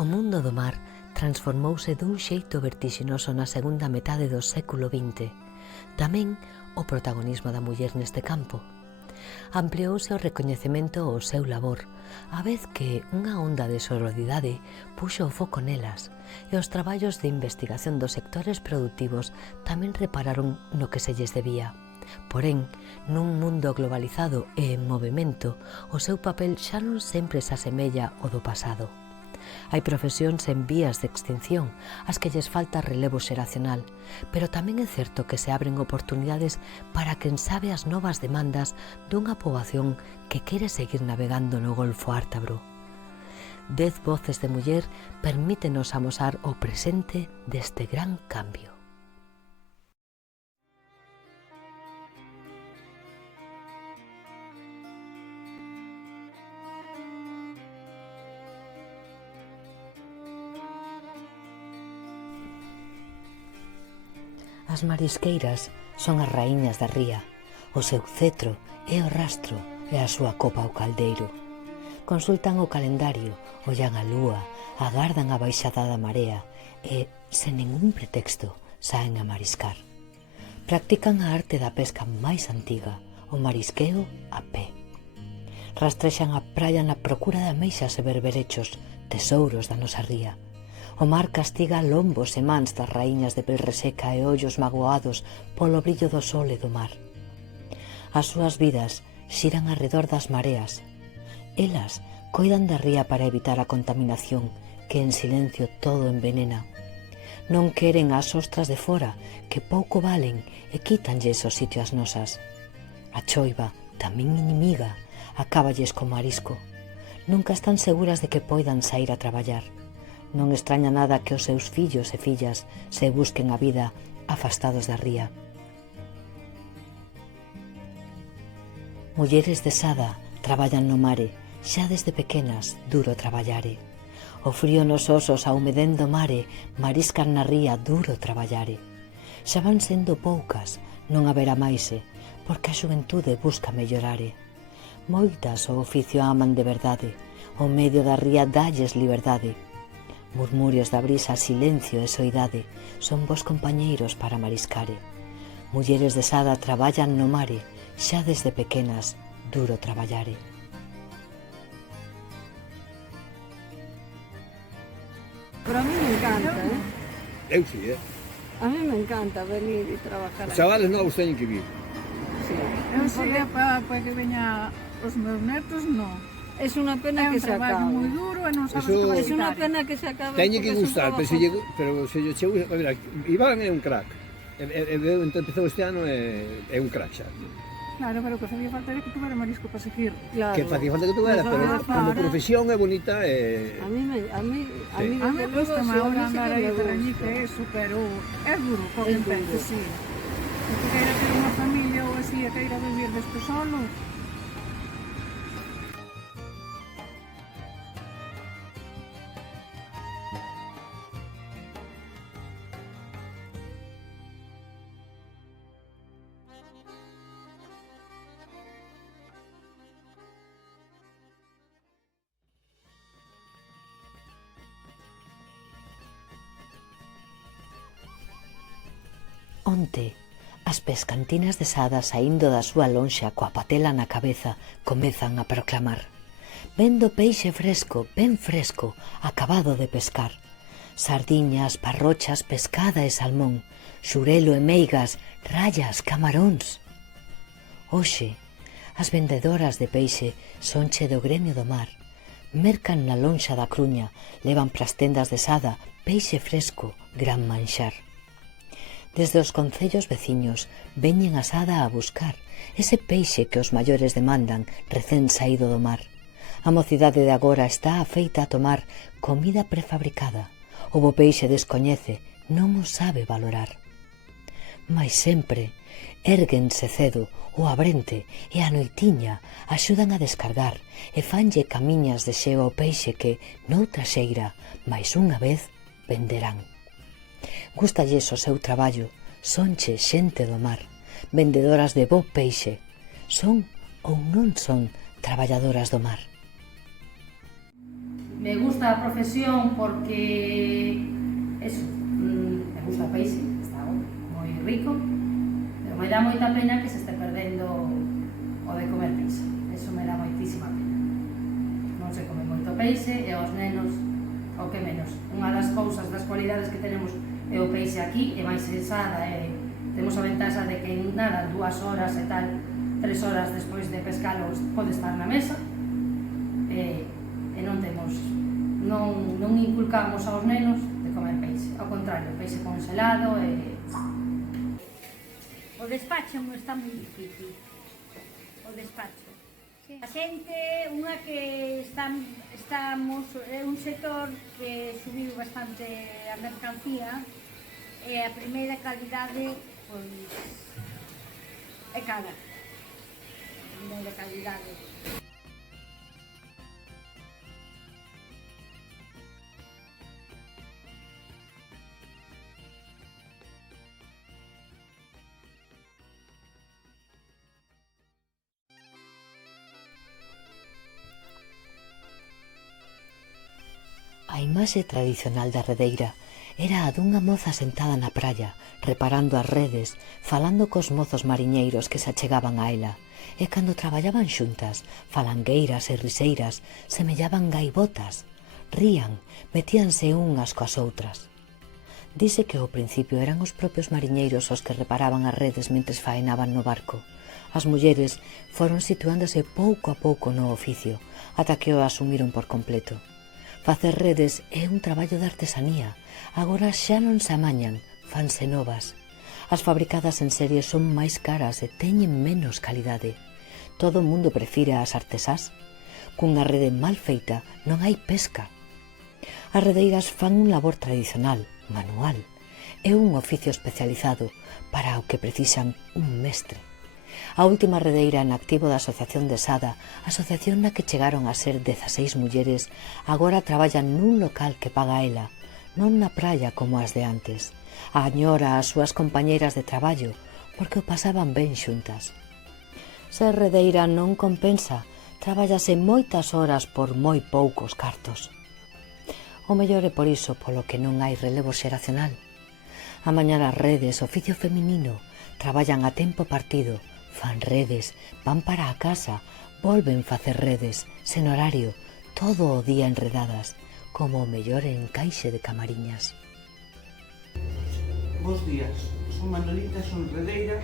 O mundo do mar transformouse dun xeito vertixinoso na segunda metade do século XX. Tamén o protagonismo da muller neste campo. Ampliouse o recoñecemento ao seu labor, a vez que unha onda de sororidade puxo o foco nelas, e os traballos de investigación dos sectores productivos tamén repararon no que se lles debía. Porén, nun mundo globalizado e en movimento, o seu papel xa non sempre se asemella ao do pasado. Hai profesións en vías de extinción ás que lles falta relevo xeracional, pero tamén é certo que se abren oportunidades para quen sabe as novas demandas dunha poboación que quere seguir navegando no Golfo Ártabro. 10 voces de muller permítenos amosar o presente deste gran cambio. As marisqueiras son as raíñas da ría, o seu cetro é o rastro e a súa copa o caldeiro. Consultan o calendario, ollan a lúa, agardan a baixada da marea e, sen ningún pretexto, saen a mariscar. Practican a arte da pesca máis antiga, o marisqueo a pé. Rastrexan a praia na procura de ameixas e berberechos, tesouros da nosa ría. O mar castiga lombos e mans das raíñas de pel reseca e ollos magoados polo brillo do sol e do mar. As súas vidas xiran arredor das mareas. Elas coidan da ría para evitar a contaminación que en silencio todo envenena. Non queren as ostras de fora, que pouco valen e quítanlles o sitio ás nosas. A choiva, tamén inimiga, acáballes co marisco. Nunca están seguras de que poidan saír a traballar. Non extraña nada que os seus fillos e fillas se busquen a vida afastados da ría. Mulleres de Sada traballan no mare, xa desde pequenas, duro traballare. O frío nos osos, a humedendo mare, mariscan na ría, duro traballare. Xa van sendo poucas, non haberá máise, porque a xuventude busca mellorare. Moitas o oficio aman de verdade, o medio da ría dalles liberdade. Murmurios da brisa, silencio e soidade son bons compañeiros para mariscare. Mulleres de Sada traballan no mare, xa desde pequenas, duro traballare. Pero a mí me encanta, Eu sí, A mí me encanta venir e trabajar Os aquí. chavales novos teñen que vir. Sí. Eu sei para que veña os meus netos, non. Es una pena É que un se traballo acabe. moi duro e non sabes Eso- que vai Es una quitar. pena que se acabe. Teñen porque que es un gustar, trabajo- pero se lle chegou, mira, Iván é un crack. Empezou este ano é un crack xa. Claro, pero o que facía falta era que tuvera marisco para seguir. Claro. Que facía falta que tuvera, pero Claro. como profesión é bonita e... A mí me, a mí, a Sí. mí, A mí desde me gusta luego, sí, a ahora mí sí andar que aí me a Ferrañique, gusta. eso, pero é duro con É quen duro. pense, sí. E que queira ter unha familia ou así e queira vivir desto solo, Onte, as pescantinas de Sada saindo da súa lonxa coa patela na cabeza comezan a proclamar: vendo peixe fresco, ben fresco, acabado de pescar. Sardiñas, parrochas, pescada e salmón, xurelo e meigas, rayas, camaróns. Hoxe, as vendedoras de peixe sonche do gremio do mar. Mercan na lonxa da Cruña, levan pras tendas de Sada peixe fresco, gran manxar. Desde os concellos veciños veñen a Sada a buscar ese peixe que os maiores demandan recén saído do mar. A mocidade de agora está afeita a tomar comida prefabricada. O bo peixe descoñece, non o sabe valorar. Mais sempre érguense cedo o abrente e a noitiña axudan a descargar e fanlle camiñas de xeo ao peixe que, noutra xeira, máis unha vez, venderán. Gústalles o seu traballo, sonche xente do mar, vendedoras de bo peixe. Son ou non son traballadoras do mar? Me gusta a profesión porque eso, me gusta o peixe, está moi rico, pero me dá moita pena que se este perdendo o de comer peixe, eso me dá moitísima pena. Non se come moito peixe e aos nenos o que menos. Unha das cousas, das cualidades que tenemos é o peixe aquí, é máis sensada, temos a ventaxa de que en nada, 2 horas e tal, 3 horas despois de pescalos pode estar na mesa, e non temos, non inculcamos aos nenos de comer peixe, ao contrario, peixe congelado e... O despacho está moi difícil, o despacho. A xente, unha que estamos, é un sector que subiu bastante a mercancía e a primeira calidade, pois, é cara. A primeira calidade. A imaxe tradicional da redeira era a dunha moza sentada na praia, reparando as redes, falando cos mozos mariñeiros que se achegaban a ela, e cando traballaban xuntas, falangueiras e riseiras, semellaban gaivotas, rían, metíanse unhas coas outras. Dise que ao principio eran os propios mariñeiros os que reparaban as redes mentres faenaban no barco. As mulleres foron situándose pouco a pouco no oficio, ata que o asumiron por completo. Facer redes é un traballo de artesanía, agora xa non se amañan, fanse novas. As fabricadas en serie son máis caras e teñen menos calidade. Todo o mundo prefire as artesás. Cunha rede mal feita non hai pesca. As redeiras fan un labor tradicional, manual. É un oficio especializado para o que precisan un mestre. A última redeira en activo da Asociación de Sada, asociación na que chegaron a ser 16 mulleres, agora traballan nun local que paga ela, non na praia como as de antes. Añora as súas compañeiras de traballo, porque o pasaban ben xuntas. Ser redeira non compensa, traballase moitas horas por moi poucos cartos. O mellor é por iso polo que non hai relevo xeracional. Amañar as redes, oficio feminino, traballan a tempo partido, fan redes, van para a casa, volven facer redes, sen horario, todo o día enredadas, como o mellor encaixe de camariñas. Bos días, son Manolita, son redeira,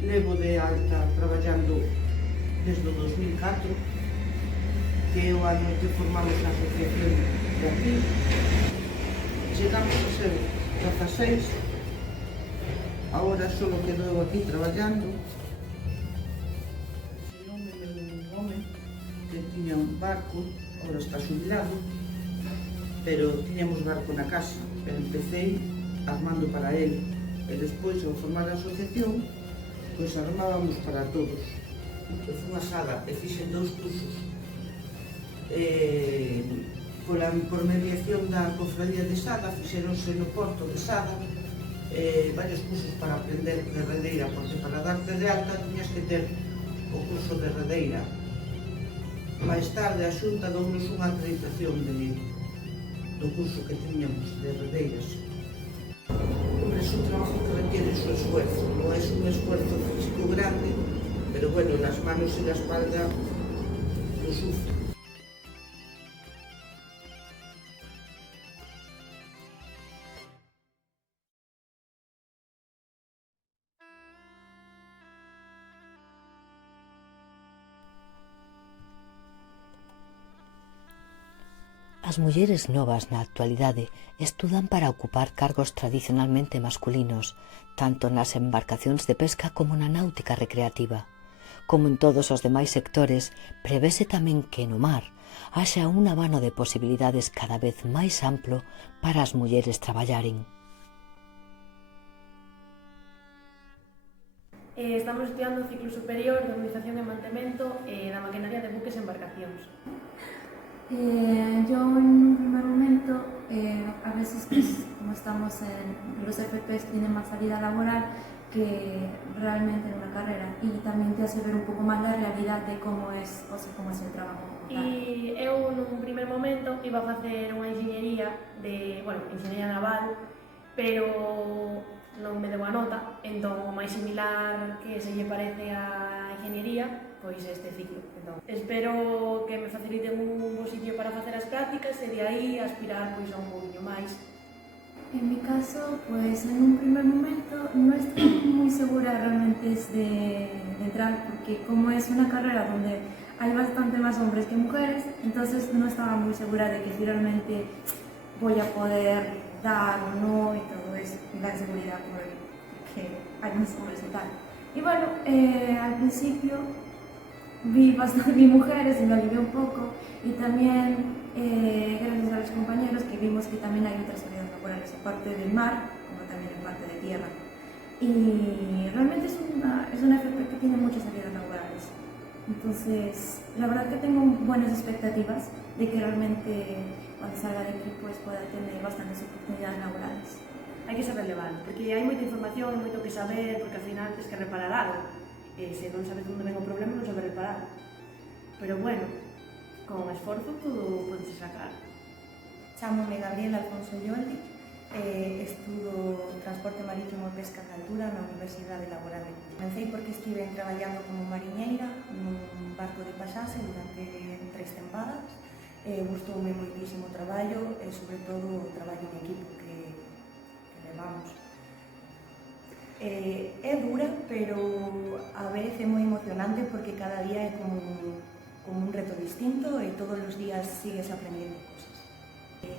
levo de alta traballando desde o 2004, que é o ano que formamos a asociación de aquí. Chegamos a ser 16, agora solo quedo eu aquí traballando. O nome meu home, que tiña un barco, agora está xubilado, pero tiñamos barco na casa. Empecé armando para él, e despois, ao formar a asociación, pois armábamos para todos. Eu fui a Sada e fixen 2 cursos por mediación da cofradía de Sada, fixeronse no porto de Sada, varios cursos para aprender de redeira, porque para darte de alta tiñas que ter o curso de redeira. Mais tarde a Xunta dounos unha acreditación do curso que tiñamos de redeiras. Hombre, é un trabajo que requiere su esfuerzo, non é un esfuerzo físico grande, pero bueno, las manos e la espalda lo sufren. As mulleres novas na actualidade estudan para ocupar cargos tradicionalmente masculinos, tanto nas embarcacións de pesca como na náutica recreativa. Como en todos os demais sectores, prevese tamén que no mar haxa un abano de posibilidades cada vez máis amplo para as mulleres traballaren. Estamos estudiando o ciclo superior de Administración e Mantemento da maquinaria de buques e embarcacións. Yo en un primer momento, a veces pues, como estamos en los FPs tienen más salida laboral, que realmente en una carrera, y también te hace ver un poco más la realidad de cómo es, o sea, cómo es el trabajo. E eu nun primer momento iba a facer unha enxeñería enxeñería naval, pero non me deu a nota, entón o máis similar que se lle parece a enxeñería, pois este ciclo. Entón, espero que me faciliten un bo sitio para facer as prácticas e de aí aspirar pois a un poquinho máis. En mi caso, pues en un primer momento no estoy muy segura realmente de entrar, porque como es una carrera donde hay bastante más hombres que mujeres, entonces no estaba muy segura de que si realmente voy a poder dar o no y todo eso, y la seguridad porque hay más hombres y tal. Y bueno, al principio vi mujeres y me alivié un poco, y también gracias a los compañeros que vimos que también hay otras salidas laborales aparte del mar, como también en parte de tierra. Y realmente es una FP que tiene muchas salidas laborales. Entonces, la verdad que tengo buenas expectativas de que realmente cuando salga de aquí pues pueda tener bastantes oportunidades laborales. Hai que saber levar, porque hai moita información, moito que saber, porque al final tens que reparar algo. Se non sabes onde ven o problema, non sabes reparar. Pero bueno, con esforzo todo pode sacar. Chámome Gabriela Alfonso Lloldi, estudo Transporte Marítimo e Pesca de Altura na Universidade Laboral. Comecei porque estive traballando como mariñeira nun barco de pasaxe durante 3 tempadas. Gustoume moitísimo o traballo e, sobre todo, o traballo en equipo que levamos. É dura, pero a vez é moi emocionante porque cada día é como un reto distinto e todos os días sigues aprendendo cosas.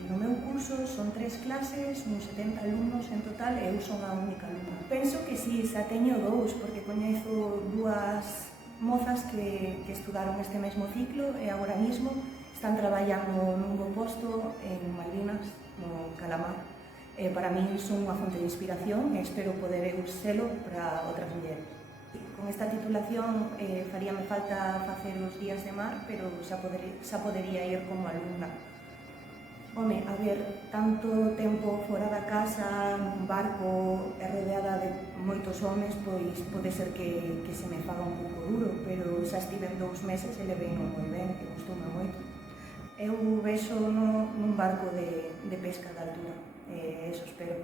No meu curso son 3 clases, uns 70 alumnos en total e eu son a única alumna. Penso que si, xa teño 2, porque coñezo 2 mozas que estudaron este mesmo ciclo e agora mismo están traballando nun bo posto en Malvinas, no Calamar. Para min son unha fonte de inspiración e espero poder eu selo para outras mulleres. Con esta titulación faríame falta facer os días de mar, pero xa podería ir como alumna. Home, a ver, tanto tempo fora da casa, nun barco e rodeada de moitos homes, pois pode ser que se me faga un pouco duro, pero xa estiven 2 meses e leveino moi ben, que gustoume moito. Eu vexo nun barco de pesca de altura, eso espero.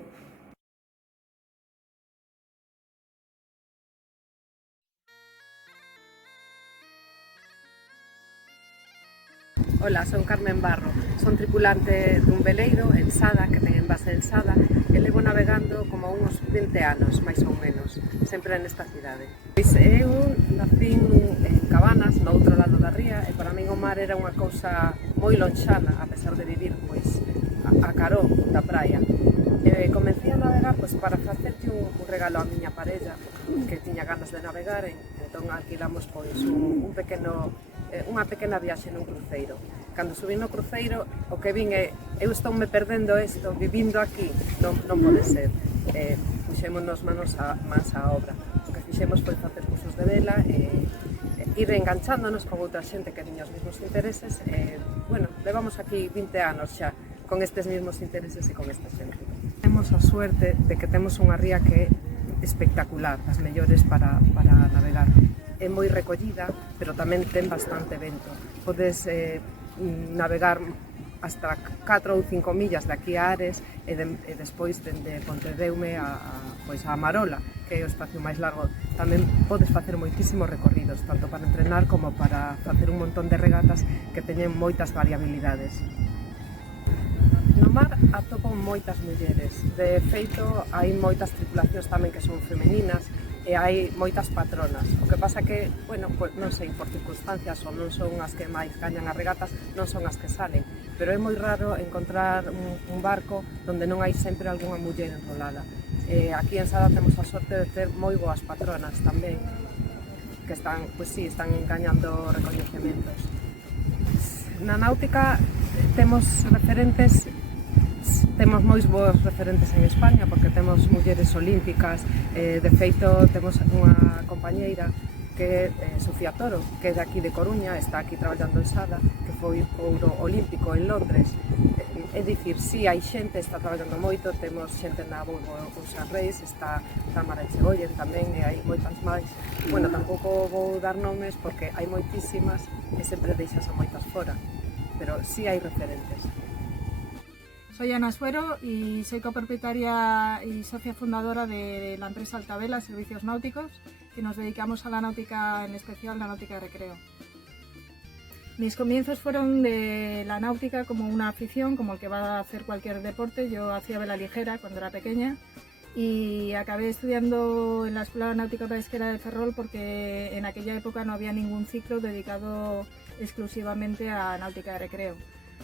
Ola, son Carmen Barro, son tripulante dun veleiro en Sada, que ten base en Sada, e levo navegando como uns 20 anos, máis ou menos, sempre nesta cidade. Pois eu nacín en Cabanas, no outro lado da ría, e para min o mar era unha cousa moi lonxana, a pesar de vivir pois a carón da praia. Comencé a navegar pois, para facerlle un regalo á miña parella, que tiña ganas de navegar, e entón alquilamos pois unha pequena viaxe nun cruceiro. Cando subín no cruceiro, o que vin é eu estou-me perdendo isto, vivindo aquí, non pode ser. Puxémonos mans á obra. O que fixemos foi facer cursos de vela, ir enganchándonos con outra xente que tiña os mesmos intereses, bueno, levamos aquí 20 anos xa con estes mesmos intereses e con esta xente. Temos a suerte de que temos unha ría que é espectacular, as mellores para navegar. É moi recollida, pero tamén ten bastante vento. Podes navegar hasta 4 ou 5 millas de aquí a Ares e despois dende Pontedeume a Marola, que é o espacio máis largo. Tamén podes facer moitísimos recorridos, tanto para entrenar como para facer un montón de regatas que teñen moitas variabilidades. No mar atopo moitas mulleres. De feito, hai moitas tripulacións tamén que son femeninas, e hai moitas patronas. O que pasa que, bueno, pues, non sei, por circunstancias, ou non son as que máis gañan as regatas, non son as que salen. Pero é moi raro encontrar un barco onde non hai sempre algunha muller enrolada. Aquí en Sada temos a sorte de ter moi boas patronas tamén, que están, pues sí, están gañando recoñecementos. Na náutica temos referentes, temos moi bons referentes en España porque temos mulleres olímpicas, de feito temos unha compañeira que é Sofía Toro, que é de aquí de Coruña, está aquí traballando en Sada, que foi ouro olímpico en Londres. É dicir, si hai xente, está traballando moito, temos xente na Bulbo Usa Reis, está Tamara Echegoyen tamén, e hai moitas máis. Bueno, tampouco vou dar nomes porque hai moitísimas e sempre deixas a moitas fora, pero si hai referentes. Soy Ana Suero y soy copropietaria y socia fundadora de la empresa Altavela Servicios Náuticos, que nos dedicamos a la náutica, en especial la náutica de recreo. Mis comienzos fueron de la náutica como una afición, como el que va a hacer cualquier deporte. Yo hacía vela ligera cuando era pequeña y acabé estudiando en la Escuela Náutica Pesquera de Ferrol porque en aquella época no había ningún ciclo dedicado exclusivamente a náutica de recreo.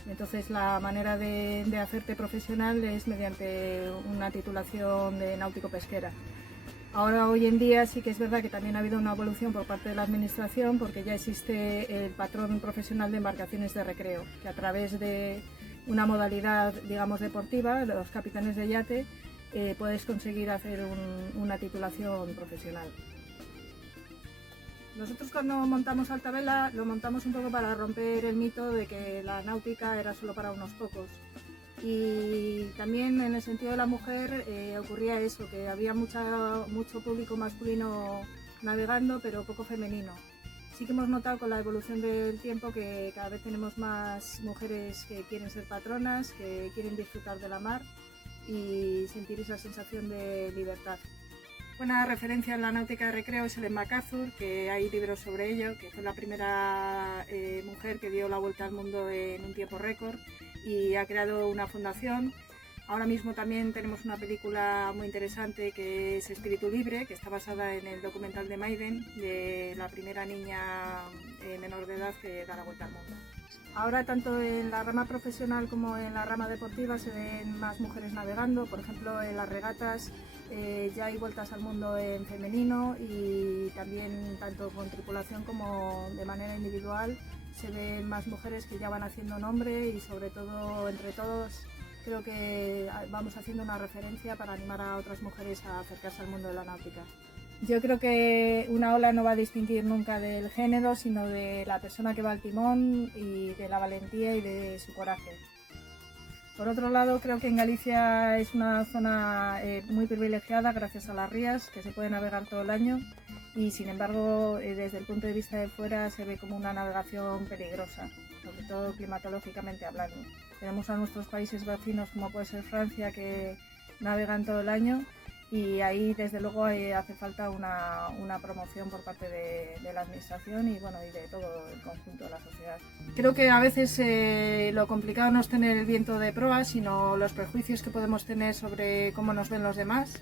Entonces la manera de hacerte profesional es mediante una titulación de náutico pesquera. Ahora, hoy en día, sí que es verdad que también ha habido una evolución por parte de la Administración porque ya existe el patrón profesional de embarcaciones de recreo, que a través de una modalidad, digamos, deportiva, los capitanes de yate, puedes conseguir hacer una titulación profesional. Nosotros cuando montamos Altavela lo montamos un poco para romper el mito de que la náutica era solo para unos pocos. Y también en el sentido de la mujer ocurría eso, que había mucho público masculino navegando, pero poco femenino. Sí que hemos notado con la evolución del tiempo que cada vez tenemos más mujeres que quieren ser patronas, que quieren disfrutar de la mar y sentir esa sensación de libertad. Buena referencia en la náutica de recreo es Ellen MacArthur, que hay libros sobre ello, que fue la primera mujer que dio la vuelta al mundo en un tiempo récord y ha creado una fundación. Ahora mismo también tenemos una película muy interesante que es Espíritu Libre, que está basada en el documental de Maiden, de la primera niña menor de edad que da la vuelta al mundo. Ahora, tanto en la rama profesional como en la rama deportiva, se ven más mujeres navegando. Por ejemplo, en las regatas ya hay vueltas al mundo en femenino y también tanto con tripulación como de manera individual se ven más mujeres que ya van haciendo nombre y sobre todo entre todos creo que vamos haciendo una referencia para animar a otras mujeres a acercarse al mundo de la náutica. Yo creo que una ola no va a distinguir nunca del género, sino de la persona que va al timón y de la valentía y de su coraje. Por otro lado, creo que en Galicia es una zona muy privilegiada gracias a las rías, que se puede navegar todo el año y sin embargo desde el punto de vista de fuera se ve como una navegación peligrosa, sobre todo climatológicamente hablando. Tenemos a nuestros países vecinos como puede ser Francia que navegan todo el año y ahí desde luego hace falta una promoción por parte de la Administración y, bueno, y de todo el conjunto de la sociedad. Creo que a veces lo complicado no es tener el viento de proa, sino los prejuicios que podemos tener sobre cómo nos ven los demás.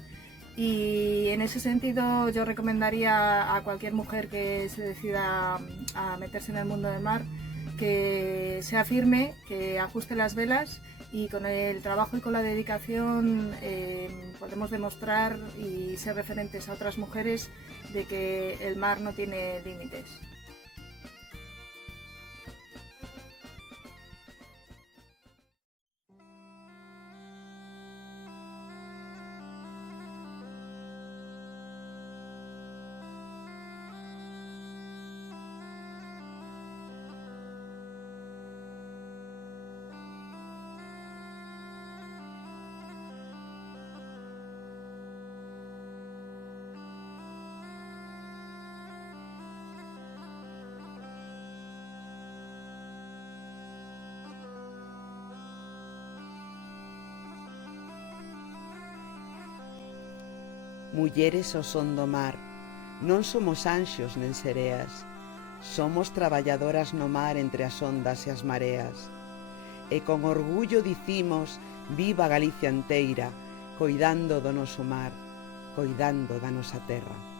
Y en ese sentido yo recomendaría a cualquier mujer que se decida a meterse en el mundo del mar que sea firme, que ajuste las velas y con el trabajo y con la dedicación podemos demostrar y ser referentes a otras mujeres de que el mar no tiene límites. Mulleres ao son do mar, non somos anxos nen sereas, somos traballadoras no mar entre as ondas e as mareas. E con orgullo dicimos, viva Galicia enteira, coidando do noso mar, coidando da nosa terra.